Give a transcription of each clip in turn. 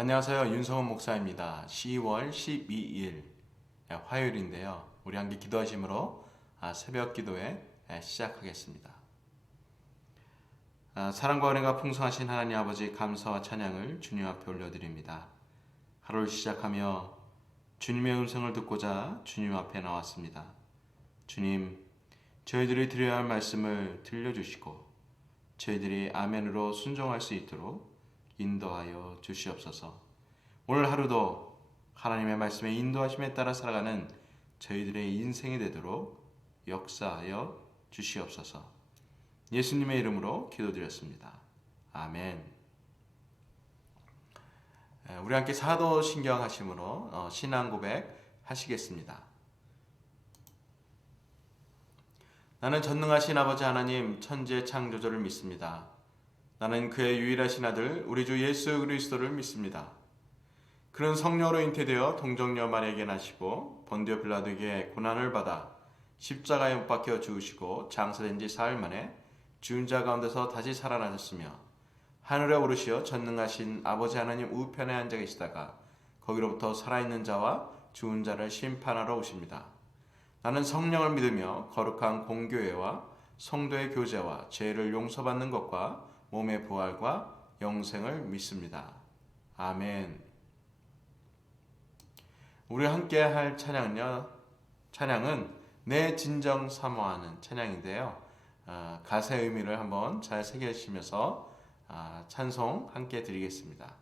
안녕하세요. 윤성훈 목사입니다. 10월 12일 화요일인데요. 우리 함께 기도하심으로 새벽 기도에 시작하겠습니다. 사랑과 은혜가 풍성하신 하나님 아버지, 감사와 찬양을 주님 앞에 올려드립니다. 하루를 시작하며 주님의 음성을 듣고자 주님 앞에 나왔습니다. 주님, 저희들이 드려야 할 말씀을 들려주시고 저희들이 아멘으로 순종할 수 있도록 인도하여 주시옵소서. 오늘 하루도 하나님의 말씀의 인도하심에 따라 살아가는 저희들의 인생이 되도록 역사하여 주시옵소서. 예수님의 이름으로 기도드렸습니다. 아멘. 우리 함께 사도신경 하심으로 신앙 고백 하시겠습니다. 나는 전능하신 아버지 하나님 천지의 창조주를 믿습니다. 나는 그의 유일하신 아들 우리 주 예수 그리스도를 믿습니다. 그는 성령으로 잉태되어 동정녀 마리아에게 나시고 본디오 빌라도에게 고난을 받아 십자가에 못 박혀 죽으시고 장사된 지 사흘 만에 죽은 자 가운데서 다시 살아나셨으며 하늘에 오르시어 전능하신 아버지 하나님 우편에 앉아 계시다가 거기로부터 살아있는 자와 죽은 자를 심판하러 오십니다. 나는 성령을 믿으며 거룩한 공교회와 성도의 교제와 죄를 용서받는 것과 몸의 부활과 영생을 믿습니다. 아멘. 우리 함께 할 찬양은 내 진정 사모하는 찬양인데요. 가사의 의미를 한번 잘 새겨주시면서 찬송 함께 드리겠습니다.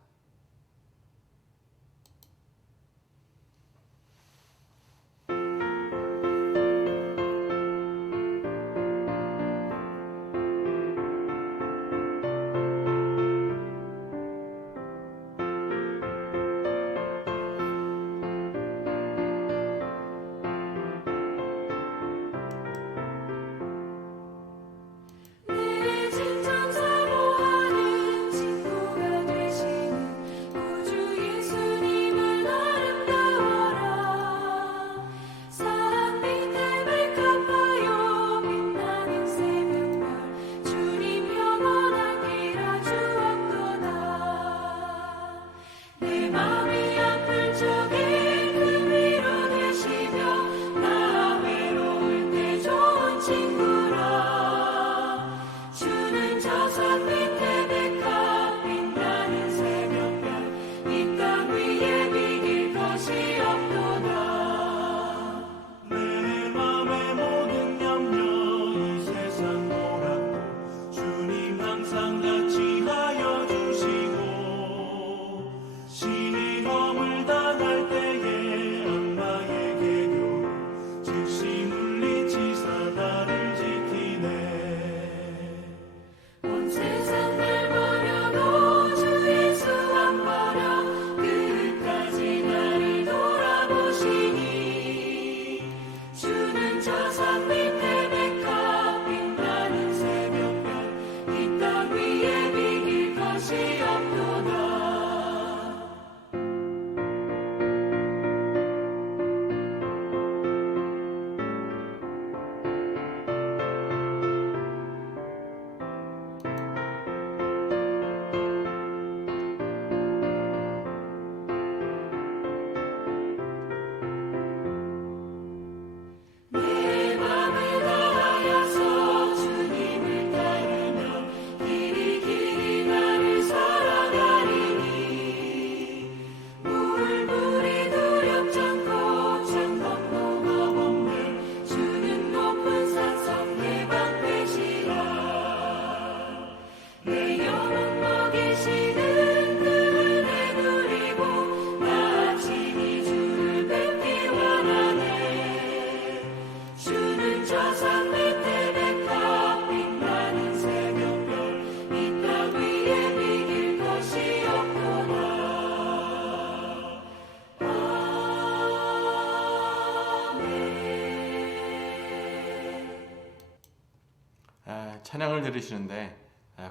찬양을 들으시는데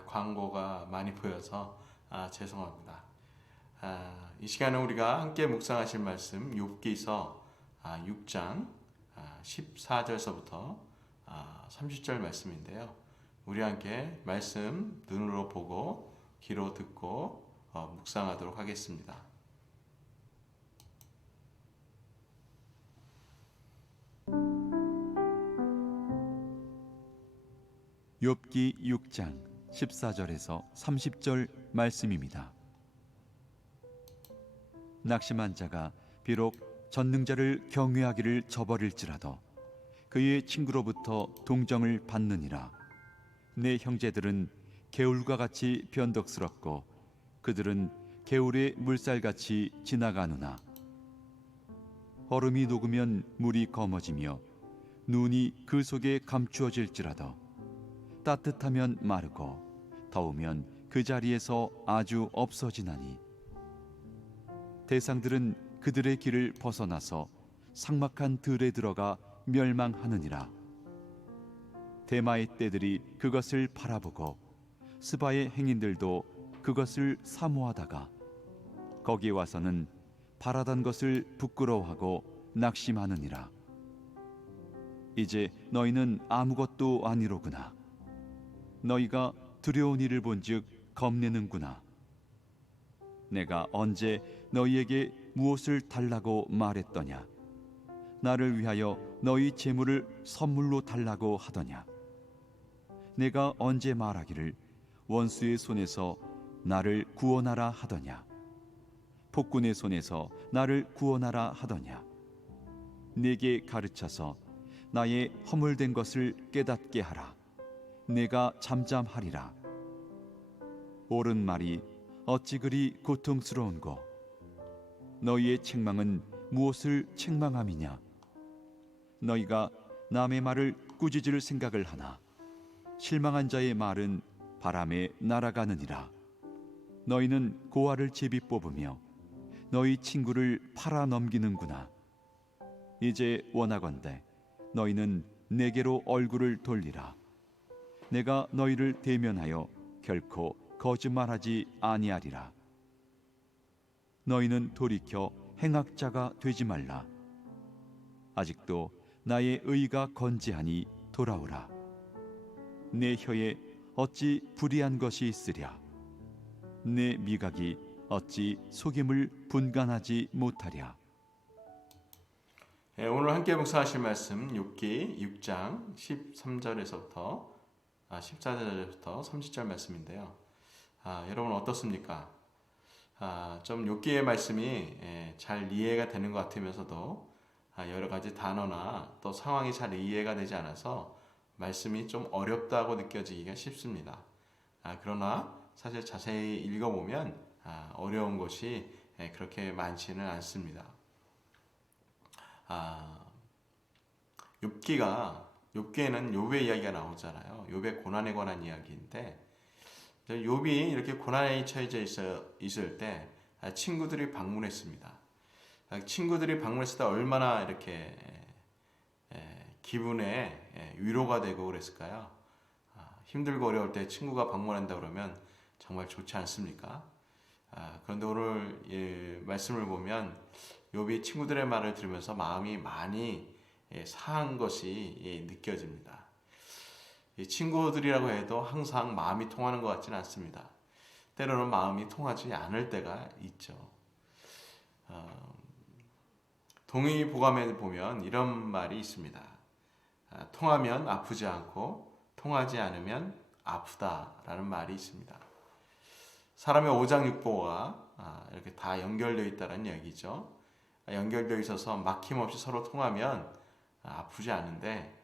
광고가 많이 보여서 죄송합니다. 이 시간에 우리가 함께 묵상하실 말씀 욥기서 6장 14절서부터 30절 말씀인데요. 우리 함께 말씀 눈으로 보고 귀로 듣고 묵상하도록 하겠습니다. 욥기 6장 14절에서 30절 말씀입니다. 낙심한 자가 비록 전능자를 경외하기를 저버릴지라도 그의 친구로부터 동정을 받느니라. 내 형제들은 개울과 같이 변덕스럽고 그들은 개울의 물살같이 지나가느나 얼음이 녹으면 물이 검어지며 눈이 그 속에 감추어질지라도 따뜻하면 마르고 더우면 그 자리에서 아주 없어지나니 대상들은 그들의 길을 벗어나서 삭막한 들에 들어가 멸망하느니라. 대마의 떼들이 그것을 바라보고 스바의 행인들도 그것을 사모하다가 거기에 와서는 바라던 것을 부끄러워하고 낙심하느니라. 이제 너희는 아무것도 아니로구나. 너희가 두려운 일을 본즉 겁내는구나. 내가 언제 너희에게 무엇을 달라고 말했더냐? 나를 위하여 너희 재물을 선물로 달라고 하더냐? 내가 언제 말하기를 원수의 손에서 나를 구원하라 하더냐? 폭군의 손에서 나를 구원하라 하더냐? 내게 가르쳐서 나의 허물된 것을 깨닫게 하라. 내가 잠잠하리라. 옳은 말이 어찌 그리 고통스러운고? 너희의 책망은 무엇을 책망함이냐? 너희가 남의 말을 꾸짖을 생각을 하나 실망한 자의 말은 바람에 날아가느니라. 너희는 고아를 제비 뽑으며 너희 친구를 팔아 넘기는구나. 이제 원하건대 너희는 내게로 얼굴을 돌리라. 내가 너희를 대면하여 결코 거짓말하지 아니하리라. 너희는 돌이켜 행악자가 되지 말라. 아직도 나의 의가 건재하니 돌아오라. 내 혀에 어찌 불의한 것이 있으랴? 내 미각이 어찌 속임을 분간하지 못하랴? 오늘 함께 묵상하실 말씀 욥기 6장 14절에서부터 30절 말씀인데요. 여러분 어떻습니까? 좀 욥기의 말씀이 잘 이해가 되는 것 같으면서도 여러 가지 단어나 또 상황이 잘 이해가 되지 않아서 말씀이 좀 어렵다고 느껴지기가 쉽습니다. 그러나 사실 자세히 읽어보면 어려운 것이 그렇게 많지는 않습니다. 욥기에는 욥의 이야기가 나오잖아요. 욥의 고난에 관한 이야기인데 욥이 이렇게 고난에 처해져 있을 때 친구들이 방문했습니다. 친구들이 방문했을 때 얼마나 이렇게 기분에 위로가 되고 그랬을까요? 힘들고 어려울 때 친구가 방문한다 그러면 정말 좋지 않습니까? 그런데 오늘 말씀을 보면 욥이 친구들의 말을 들으면서 마음이 많이 상한 것이 느껴집니다. 친구들이라고 해도 항상 마음이 통하는 것 같지는 않습니다. 때로는 마음이 통하지 않을 때가 있죠. 동의보감에 보면 이런 말이 있습니다. 통하면 아프지 않고 통하지 않으면 아프다라는 말이 있습니다. 사람의 오장육부가 이렇게 다 연결되어 있다는 얘기죠. 연결되어 있어서 막힘없이 서로 통하면 아프지 않은데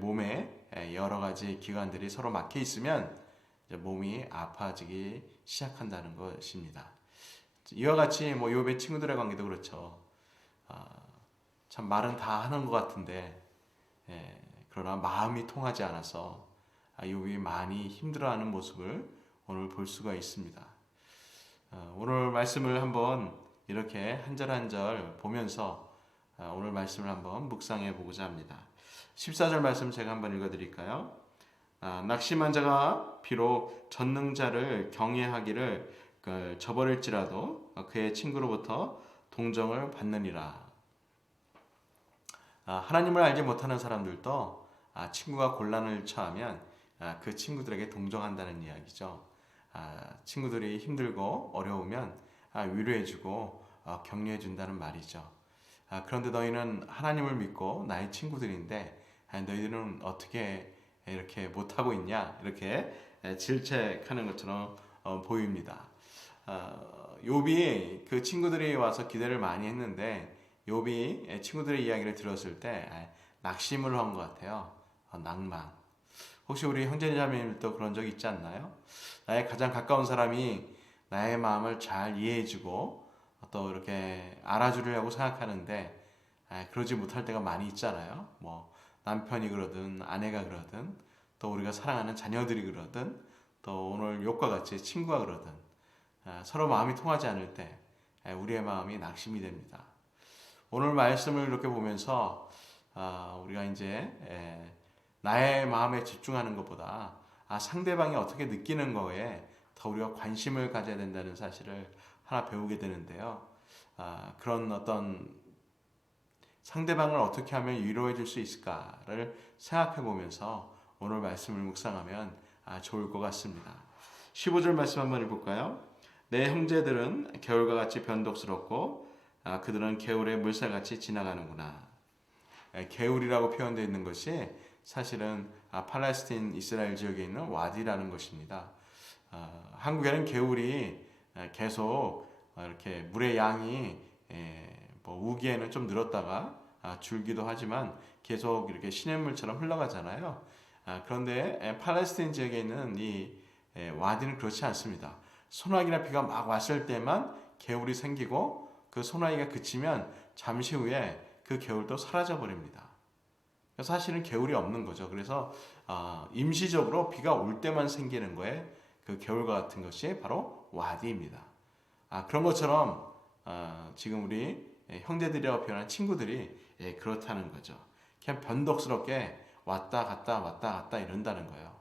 몸에 여러 가지 기관들이 서로 막혀 있으면 몸이 아파지기 시작한다는 것입니다. 이와 같이 욥의 친구들의 관계도 그렇죠. 참 말은 다 하는 것 같은데 그러나 마음이 통하지 않아서 욥이 많이 힘들어하는 모습을 오늘 볼 수가 있습니다. 오늘 말씀을 한번 이렇게 한 절 한 절 보면서 오늘 말씀을 한번 묵상해 보고자 합니다. 14절 말씀 제가 한번 읽어드릴까요? 낙심한 자가 비록 전능자를 경외하기를 저버릴지라도 그의 친구로부터 동정을 받느니라. 하나님을 알지 못하는 사람들도 친구가 곤란을 처하면 그 친구들에게 동정한다는 이야기죠. 친구들이 힘들고 어려우면 위로해주고 격려해준다는 말이죠. 그런데 너희는 하나님을 믿고 나의 친구들인데 너희들은 어떻게 이렇게 못하고 있냐, 이렇게 질책하는 것처럼 보입니다. 욥이 그 친구들이 와서 기대를 많이 했는데 욥이 친구들의 이야기를 들었을 때 낙심을 한 것 같아요. 낭만. 혹시 우리 형제자매님들도 그런 적 있지 않나요? 나의 가장 가까운 사람이 나의 마음을 잘 이해해주고 또 이렇게 알아주려고 생각하는데 그러지 못할 때가 많이 있잖아요. 뭐 남편이 그러든 아내가 그러든 또 우리가 사랑하는 자녀들이 그러든 또 오늘 욥과 같이 친구가 그러든 서로 마음이 통하지 않을 때 우리의 마음이 낙심이 됩니다. 오늘 말씀을 이렇게 보면서 우리가 이제 나의 마음에 집중하는 것보다 상대방이 어떻게 느끼는 거에 더 우리가 관심을 가져야 된다는 사실을 하나 배우게 되는데요. 그런 어떤 상대방을 어떻게 하면 위로해 줄 수 있을까를 생각해 보면서 오늘 말씀을 묵상하면 좋을 것 같습니다. 15절 말씀 한번 읽어볼까요? 내 형제들은 겨울과 같이 변덕스럽고 그들은 겨울의 물살같이 지나가는구나. 겨울이라고 표현되어 있는 것이 사실은 팔레스틴 이스라엘 지역에 있는 와디라는 것입니다. 한국에는 겨울이 계속 이렇게 물의 양이 뭐 우기에는 좀 늘었다가 줄기도 하지만 계속 이렇게 시냇물처럼 흘러가잖아요. 그런데 팔레스틴 지역에 있는 이 와디는 그렇지 않습니다. 소나기나 비가 막 왔을 때만 겨울이 생기고 그 소나기가 그치면 잠시 후에 그 겨울도 사라져 버립니다. 사실은 겨울이 없는 거죠. 그래서 임시적으로 비가 올 때만 생기는 거에 그 겨울과 같은 것이 바로 와디입니다. 그런 것처럼 지금 우리 형제들이라고 표현한 친구들이 그렇다는 거죠. 그냥 변덕스럽게 왔다 갔다 왔다 갔다 이런다는 거예요.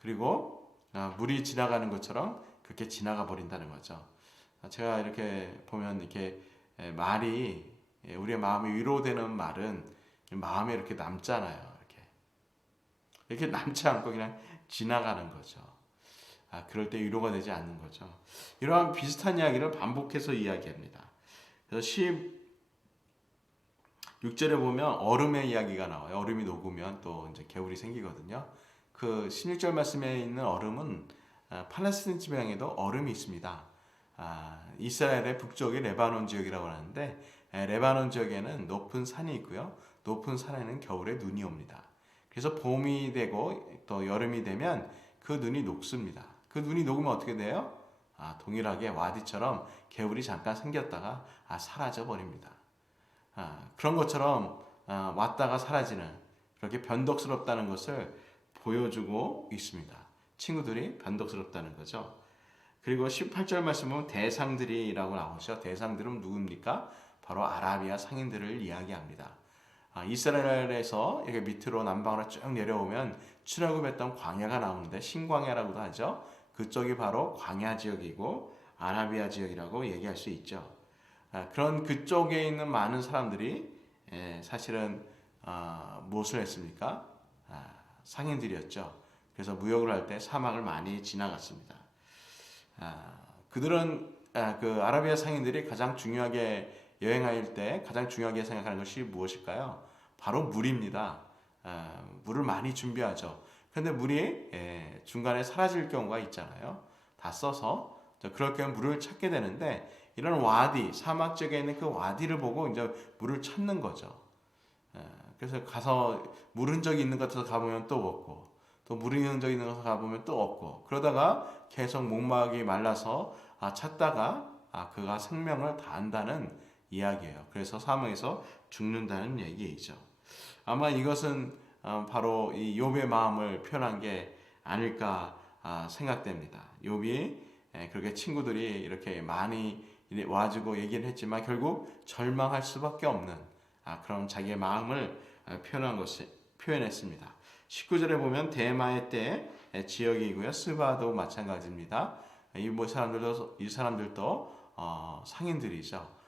그리고 물이 지나가는 것처럼 그렇게 지나가 버린다는 거죠. 제가 이렇게 보면 이렇게 말이 우리의 마음이 위로되는 말은 마음에 이렇게 남잖아요. 이렇게 남지 않고 그냥 지나가는 거죠. 그럴 때 위로가 되지 않는 거죠. 이러한 비슷한 이야기를 반복해서 이야기합니다. 그래서 16절에 보면 얼음의 이야기가 나와요. 얼음이 녹으면 또 이제 겨울이 생기거든요. 그 16절 말씀에 있는 얼음은 팔레스틴 지방에도 얼음이 있습니다. 이스라엘의 북쪽이 레바논 지역이라고 하는데 레바논 지역에는 높은 산이 있고요. 높은 산에는 겨울에 눈이 옵니다. 그래서 봄이 되고 또 여름이 되면 그 눈이 녹습니다. 그 눈이 녹으면 어떻게 돼요? 동일하게 와디처럼 겨울이 잠깐 생겼다가 사라져 버립니다. 그런 것처럼 왔다가 사라지는 그렇게 변덕스럽다는 것을 보여주고 있습니다. 친구들이 변덕스럽다는 거죠. 그리고 18절 말씀 보면 대상들이라고 나오죠. 대상들은 누굽니까? 바로 아라비아 상인들을 이야기합니다. 이스라엘에서 이렇게 밑으로 남방으로 쭉 내려오면 출애굽했던 광야가 나오는데 신광야라고도 하죠. 그쪽이 바로 광야 지역이고 아라비아 지역이라고 얘기할 수 있죠. 그런 그쪽에 있는 많은 사람들이 사실은 무엇을 했습니까? 상인들이었죠. 그래서 무역을 할 때 사막을 많이 지나갔습니다. 그들은 그 아라비아 상인들이 가장 중요하게 여행할 때 가장 중요하게 생각하는 것이 무엇일까요? 바로 물입니다. 물을 많이 준비하죠. 그런데 물이 중간에 사라질 경우가 있잖아요. 다 써서 그럴 경우 물을 찾게 되는데 이런 와디 사막 지역에 있는 그 와디를 보고 이제 물을 찾는 거죠. 그래서 가서 물 흔적이 있는 것 같아서 가보면 또 없고 또 물 흔적이 있는 것 같아서 가보면 또 없고 그러다가 계속 목막이 말라서 찾다가 그가 생명을 다한다는 이야기예요. 그래서 사막에서 죽는다는 얘기이죠. 아마 이것은 바로 이 욥의 마음을 표현한 게 아닐까 생각됩니다. 욥이 그렇게 친구들이 이렇게 많이 와주고 얘기를 했지만 결국 절망할 수밖에 없는 그런 자기의 마음을 표현했습니다. 19절에 보면 대마의 때 지역이고요. 스바도 마찬가지입니다. 이 사람들도 상인들이죠.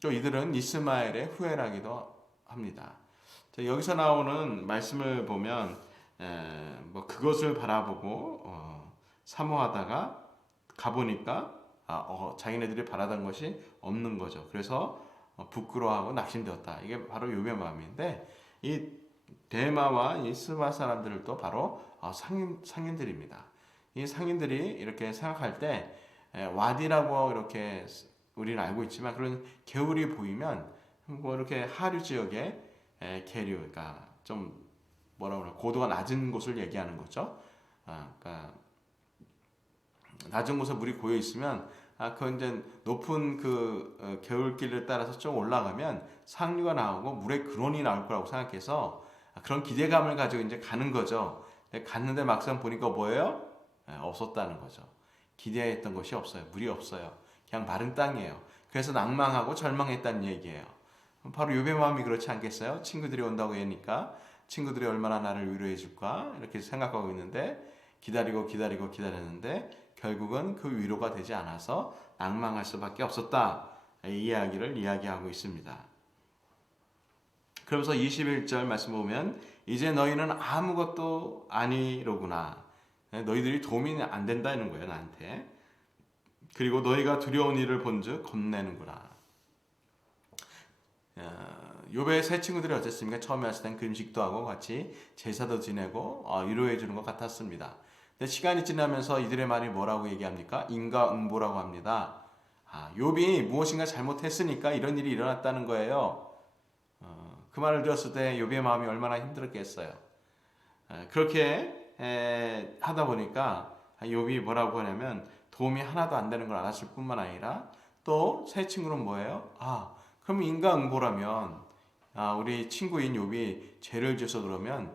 또 이들은 이스마엘의 후예라기도 합니다. 여기서 나오는 말씀을 보면 뭐 그것을 바라보고 사모하다가 가보니까 자기네들이 바라던 것이 없는 거죠. 그래서 부끄러워하고 낙심되었다. 이게 바로 욥의 마음인데, 이 데마와 이 스바 사람들도 바로 상인들입니다. 이 상인들이 이렇게 생각할 때 와디라고 이렇게 우리는 알고 있지만, 그런 개울이 보이면 뭐 이렇게 하류 지역의 계류, 그러니까 좀 뭐라 그래, 고도가 낮은 곳을 얘기하는 거죠. 그러니까 낮은 곳에 물이 고여 있으면 그 이제 높은 개울길을 따라서 좀 올라가면 상류가 나오고 물의 근원이 나올 거라고 생각해서 그런 기대감을 가지고 이제 가는 거죠. 갔는데 막상 보니까 뭐예요? 없었다는 거죠. 기대했던 것이 없어요. 물이 없어요. 그냥 마른 땅이에요. 그래서 낭망하고 절망했다는 얘기예요. 바로 욥의 마음이 그렇지 않겠어요? 친구들이 온다고 하니까 친구들이 얼마나 나를 위로해 줄까 이렇게 생각하고 있는데, 기다렸는데 결국은 그 위로가 되지 않아서 낭망할 수밖에 없었다. 이 이야기를 이야기하고 있습니다. 그러면서 21절 말씀 보면, 이제 너희는 아무것도 아니로구나. 너희들이 도움이 안 된다는 거예요, 나한테. 그리고 너희가 두려운 일을 본즉 겁내는구나. 욥의 세 친구들이 어땠습니까? 처음에 왔을 땐 금식도 하고 같이 제사도 지내고 위로해 주는 것 같았습니다. 근데 시간이 지나면서 이들의 말이 뭐라고 얘기합니까? 인과응보라고 합니다. 욥이 무엇인가 잘못했으니까 이런 일이 일어났다는 거예요. 그 말을 들었을 때 욥의 마음이 얼마나 힘들었겠어요. 그렇게 하다 보니까 욥이 뭐라고 하냐면, 도움이 하나도 안 되는 걸 알았을 뿐만 아니라 또 새 친구는 뭐예요? 그럼 인과응보라면 우리 친구인 욥이 죄를 지어서 그러면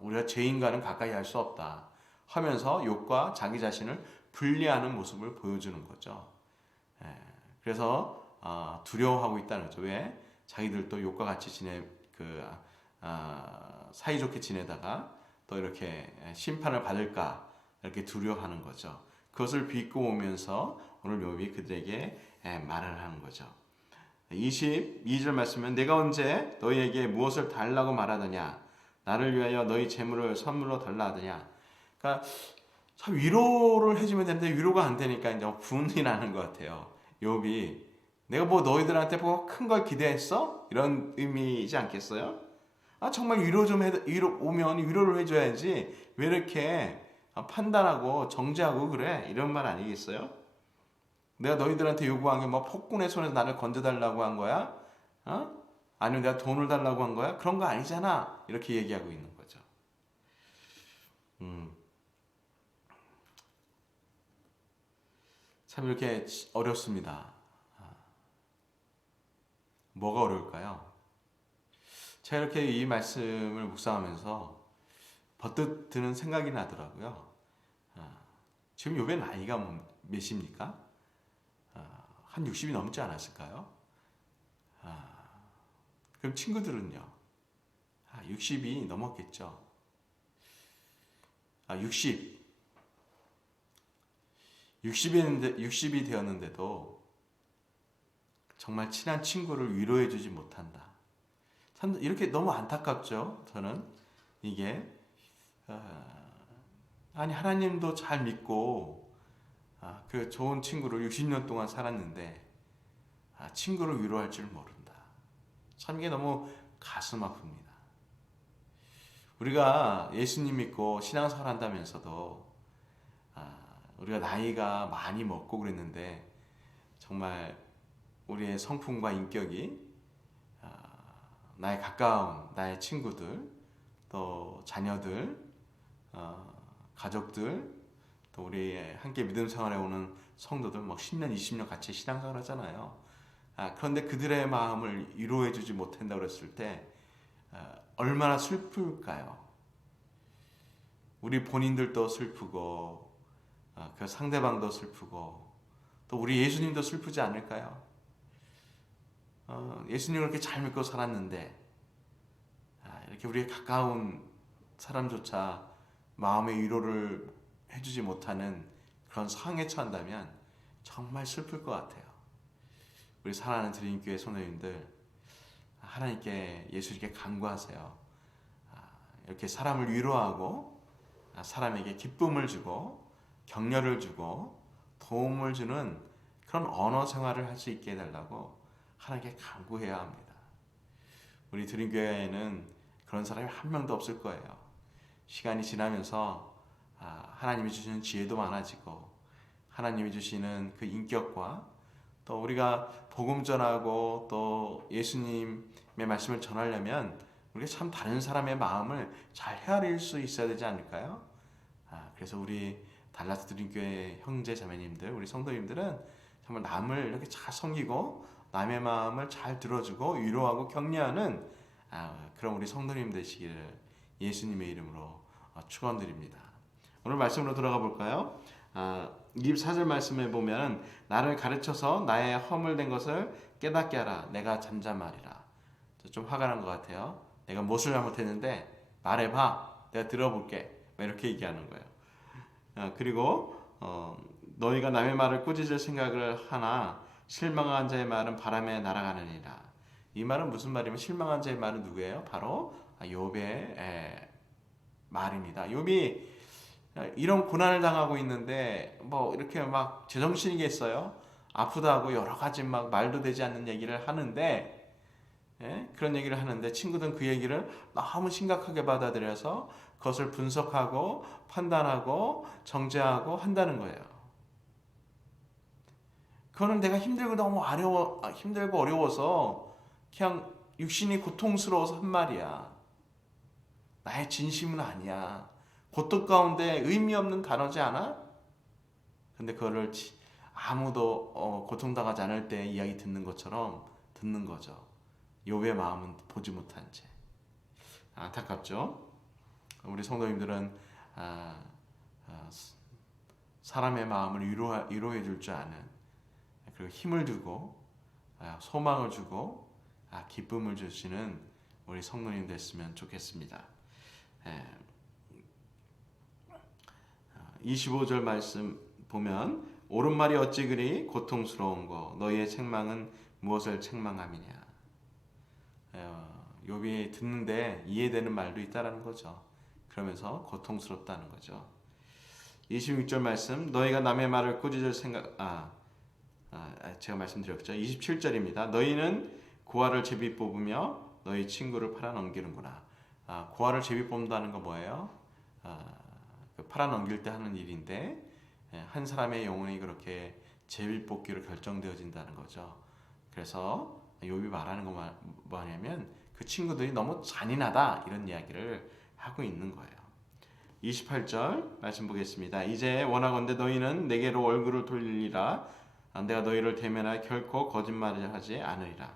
우리가 죄인과는 가까이 할 수 없다 하면서 욥과 자기 자신을 분리하는 모습을 보여주는 거죠. 그래서 두려워하고 있다는 거죠. 왜? 자기들도 욥과 같이 사이좋게 지내다가 또 이렇게 심판을 받을까 이렇게 두려워하는 거죠. 그것을 비꼬으면서 오늘 욥이 그들에게 말을 하는 거죠. 22절 말씀은, 내가 언제 너희에게 무엇을 달라고 말하더냐? 나를 위하여 너희 재물을 선물로 달라 하더냐? 그러니까 참 위로를 해주면 되는데 위로가 안 되니까 이제 분이 나는 것 같아요. 욥이 내가 뭐 너희들한테 뭐 큰 걸 기대했어? 이런 의미이지 않겠어요? 정말 위로 오면 위로를 해줘야지 왜 이렇게 판단하고 정죄하고 그래? 이런 말 아니겠어요? 내가 너희들한테 요구한 게 뭐 폭군의 손에서 나를 건져달라고 한 거야? 아니면 내가 돈을 달라고 한 거야? 그런 거 아니잖아. 이렇게 얘기하고 있는 거죠. 참 이렇게 어렵습니다. 뭐가 어려울까요? 제가 이렇게 이 말씀을 묵상하면서 버뜩 드는 생각이 나더라고요. 지금 욥의 나이가 몇입니까? 한 60이 넘지 않았을까요? 그럼 친구들은요? 60이 넘었겠죠. 60이 되었는데도 정말 친한 친구를 위로해주지 못한다. 참 이렇게 너무 안타깝죠. 저는 이게 하나님도 잘 믿고 그 좋은 친구를 60년 동안 살았는데 친구를 위로할 줄 모른다. 참 이게 너무 가슴 아픕니다. 우리가 예수님 믿고 신앙생활 한다면서도 우리가 나이가 많이 먹고 그랬는데 정말 우리의 성품과 인격이 나의 가까운 나의 친구들, 또 자녀들, 가족들, 또 우리 함께 믿음 생활에 오는 성도들 10년, 20년 같이 신앙생활 하잖아요. 그런데 그들의 마음을 위로해주지 못한다고 그랬을 때 얼마나 슬플까요? 우리 본인들도 슬프고 그 상대방도 슬프고 또 우리 예수님도 슬프지 않을까요? 예수님을 그렇게 잘 믿고 살았는데 이렇게 우리의 가까운 사람조차 마음의 위로를 해주지 못하는 그런 상황에 처한다면 정말 슬플 것 같아요. 우리 사랑하는 드림교회 성도님들, 하나님께 예수님께 간구하세요. 이렇게 사람을 위로하고 사람에게 기쁨을 주고 격려를 주고 도움을 주는 그런 언어 생활을 할 수 있게 해달라고 하나님께 간구해야 합니다. 우리 드림교회에는 그런 사람이 한 명도 없을 거예요. 시간이 지나면서 하나님이 주시는 지혜도 많아지고 하나님이 주시는 그 인격과 또 우리가 복음 전하고 또 예수님의 말씀을 전하려면 우리가 참 다른 사람의 마음을 잘 헤아릴 수 있어야 되지 않을까요? 그래서 우리 달라스 드림교회 형제 자매님들, 우리 성도님들은 정말 남을 이렇게 잘 섬기고 남의 마음을 잘 들어주고 위로하고 격려하는 그런 우리 성도님 되시기를 예수님의 이름으로 축원드립니다. 오늘 말씀으로 들어가 볼까요? 24절 말씀에 보면 나를 가르쳐서 나의 허물된 것을 깨닫게 하라. 내가 잠잠하리라. 좀 화가 난 것 같아요. 내가 무엇을 잘못했는데 말해봐. 내가 들어볼게. 이렇게 얘기하는 거예요. 그리고 너희가 남의 말을 꾸짖을 생각을 하나 실망한 자의 말은 바람에 날아가느니라. 이 말은 무슨 말이면 실망한 자의 말은 누구예요? 바로 욥의 말입니다. 욥이 이런 고난을 당하고 있는데 뭐 이렇게 막 제정신이겠어요? 아프다고 여러 가지 막 말도 되지 않는 얘기를 하는데 그런 얘기를 하는데 친구들은 그 얘기를 너무 심각하게 받아들여서 그것을 분석하고 판단하고 정죄하고 한다는 거예요. 그거는 내가 힘들고 너무 힘들고 어려워서 그냥 육신이 고통스러워서 한 말이야. 나의 진심은 아니야. 고통 가운데 의미 없는 단어지 않아? 근데 그거를 아무도 고통당하지 않을 때 이야기 듣는 것처럼 듣는 거죠. 욥의 마음은 보지 못한 채. 안타깝죠? 우리 성도님들은 사람의 마음을 위로해 줄 줄 아는, 그리고 힘을 주고 소망을 주고 기쁨을 주시는 우리 성도님 됐으면 좋겠습니다. 25절 말씀 보면 옳은 말이 어찌 그리 고통스러운고 너희의 책망은 무엇을 책망함이냐. 욥이 듣는데 이해되는 말도 있다라는 거죠. 그러면서 고통스럽다는 거죠. 26절 말씀 너희가 남의 말을 꾸짖을 생각 제가 말씀드렸죠. 27절입니다. 너희는 고아를 제비 뽑으며 너희 친구를 팔아넘기는구나. 고아를 제비 뽑는다는 거 뭐예요? 팔아넘길 때 하는 일인데 한 사람의 영혼이 그렇게 제비 뽑기로 결정되어진다는 거죠. 그래서 욥이 말하는 거 뭐냐면 그 친구들이 너무 잔인하다 이런 이야기를 하고 있는 거예요. 28절 말씀 보겠습니다. 이제 원하건대 너희는 내게로 얼굴을 돌리리라. 내가 너희를 대면하여 결코 거짓말을 하지 않으리라.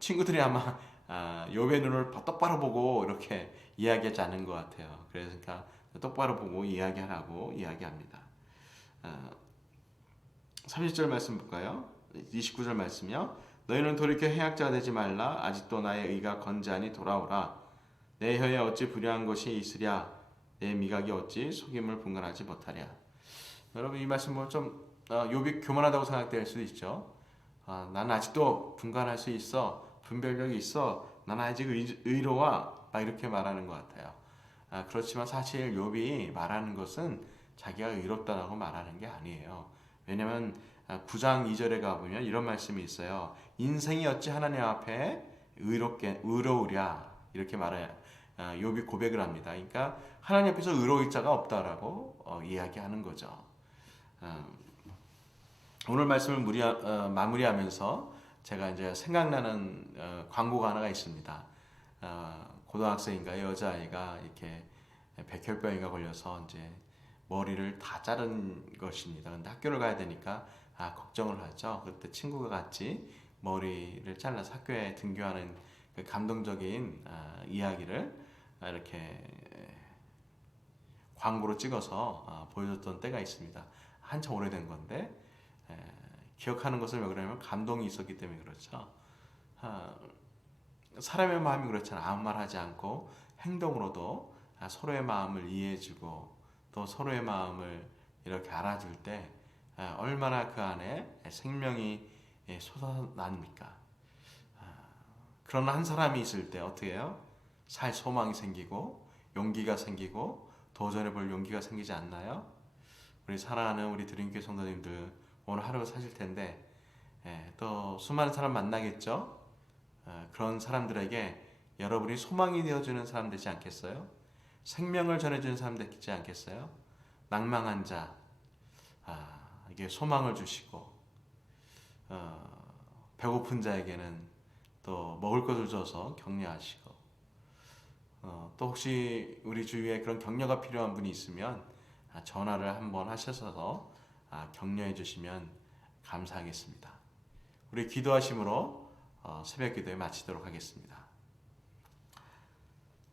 친구들이 아마 욥의 눈을 똑바로 보고 이렇게 이야기하지 않은 것 같아요. 그러니까 똑바로 보고 이야기하라고 이야기합니다. 30절 말씀 볼까요? 29절 말씀이요. 너희는 돌이켜 해악자가 되지 말라. 아직도 나의 의가 건재하니 돌아오라. 내 혀에 어찌 불의한 것이 있으랴. 내 미각이 어찌 속임을 분간하지 못하랴. 여러분 이 말씀 보면 좀 욥이 교만하다고 생각될 수도 있죠. 나는 아직도 분간할 수 있어. 분별력이 있어. 나는 아직 의로워. 막 이렇게 말하는 것 같아요. 그렇지만 사실 욥이 말하는 것은 자기가 의롭다라고 말하는 게 아니에요. 왜냐하면 9장 2절에 가보면 이런 말씀이 있어요. 인생이 어찌 하나님 앞에 의로우랴 이렇게 말해요. 욥이 고백을 합니다. 그러니까 하나님 앞에서 의로울 자가 없다라고 이야기하는 거죠. 오늘 말씀을 마무리하면서 제가 이제 생각나는 광고가 하나가 있습니다. 고등학생인가 여자아이가 이렇게 백혈병인가 걸려서 이제 머리를 다 자른 것입니다. 근데 학교를 가야 되니까 걱정을 하죠. 그때 친구가 같이 머리를 잘라서 학교에 등교하는 그 감동적인 이야기를 이렇게 광고로 찍어서 보여줬던 때가 있습니다. 한참 오래된 건데 기억하는 것을 왜 그러냐면 감동이 있었기 때문에 그렇죠. 사람의 마음이 그렇잖아요. 아무 말 하지 않고 행동으로도 서로의 마음을 이해해주고 또 서로의 마음을 이렇게 알아줄 때 얼마나 그 안에 생명이 솟아납니까? 그런 한 사람이 있을 때 어떻게 해요? 살 소망이 생기고 용기가 생기고 도전해볼 용기가 생기지 않나요? 우리 사랑하는 우리 드림교회 성도님들 오늘 하루 사실 텐데 또 수많은 사람 만나겠죠? 그런 사람들에게 여러분이 소망이 되어주는 사람 되지 않겠어요? 생명을 전해주는 사람 되지 않겠어요? 낭망한 자, 이게 소망을 주시고 배고픈 자에게는 또 먹을 것을 줘서 격려하시고 또 혹시 우리 주위에 그런 격려가 필요한 분이 있으면 전화를 한번 하셔서 격려해 주시면 감사하겠습니다. 우리 기도하심으로 새벽 기도에 마치도록 하겠습니다.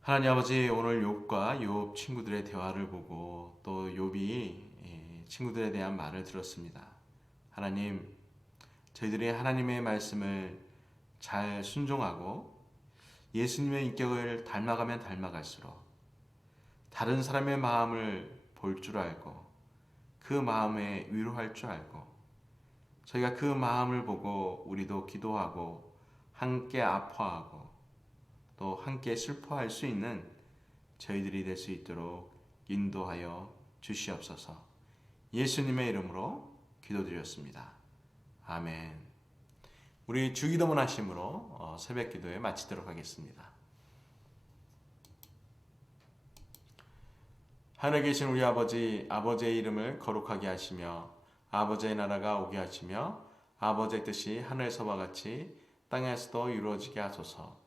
하나님 아버지, 오늘 욥과 욥 친구들의 대화를 보고 또 욥이 친구들에 대한 말을 들었습니다. 하나님, 저희들이 하나님의 말씀을 잘 순종하고 예수님의 인격을 닮아가면 닮아갈수록 다른 사람의 마음을 볼 줄 알고 그 마음에 위로할 줄 알고 저희가 그 마음을 보고 우리도 기도하고 함께 아파하고 또 함께 슬퍼할 수 있는 저희들이 될 수 있도록 인도하여 주시옵소서. 예수님의 이름으로 기도드렸습니다. 아멘. 우리 주기도문 하심으로 새벽 기도에 마치도록 하겠습니다. 하늘에 계신 우리 아버지, 아버지의 이름을 거룩하게 하시며 아버지의 나라가 오게 하시며 아버지의 뜻이 하늘에서와 같이 땅에서도 이루어지게 하소서.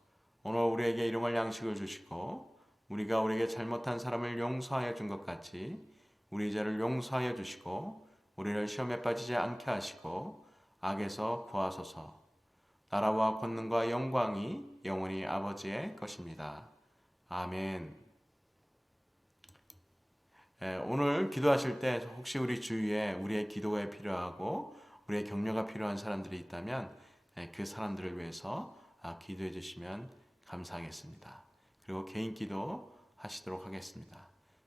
오늘 우리에게 일용할 양식을 주시고 우리가 우리에게 잘못한 사람을 용서하여 준 것 같이 우리 죄를 용서하여 주시고 우리를 시험에 빠지지 않게 하시고 악에서 구하소서. 나라와 권능과 영광이 영원히 아버지의 것입니다. 아멘. 오늘 기도하실 때 혹시 우리 주위에 우리의 기도가 필요하고 우리의 격려가 필요한 사람들이 있다면 그 사람들을 위해서 기도해 주시면 감사하겠습니다. 그리고 개인 기도 하시도록 하겠습니다.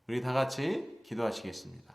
우리 다 같이 기도하시겠습니다.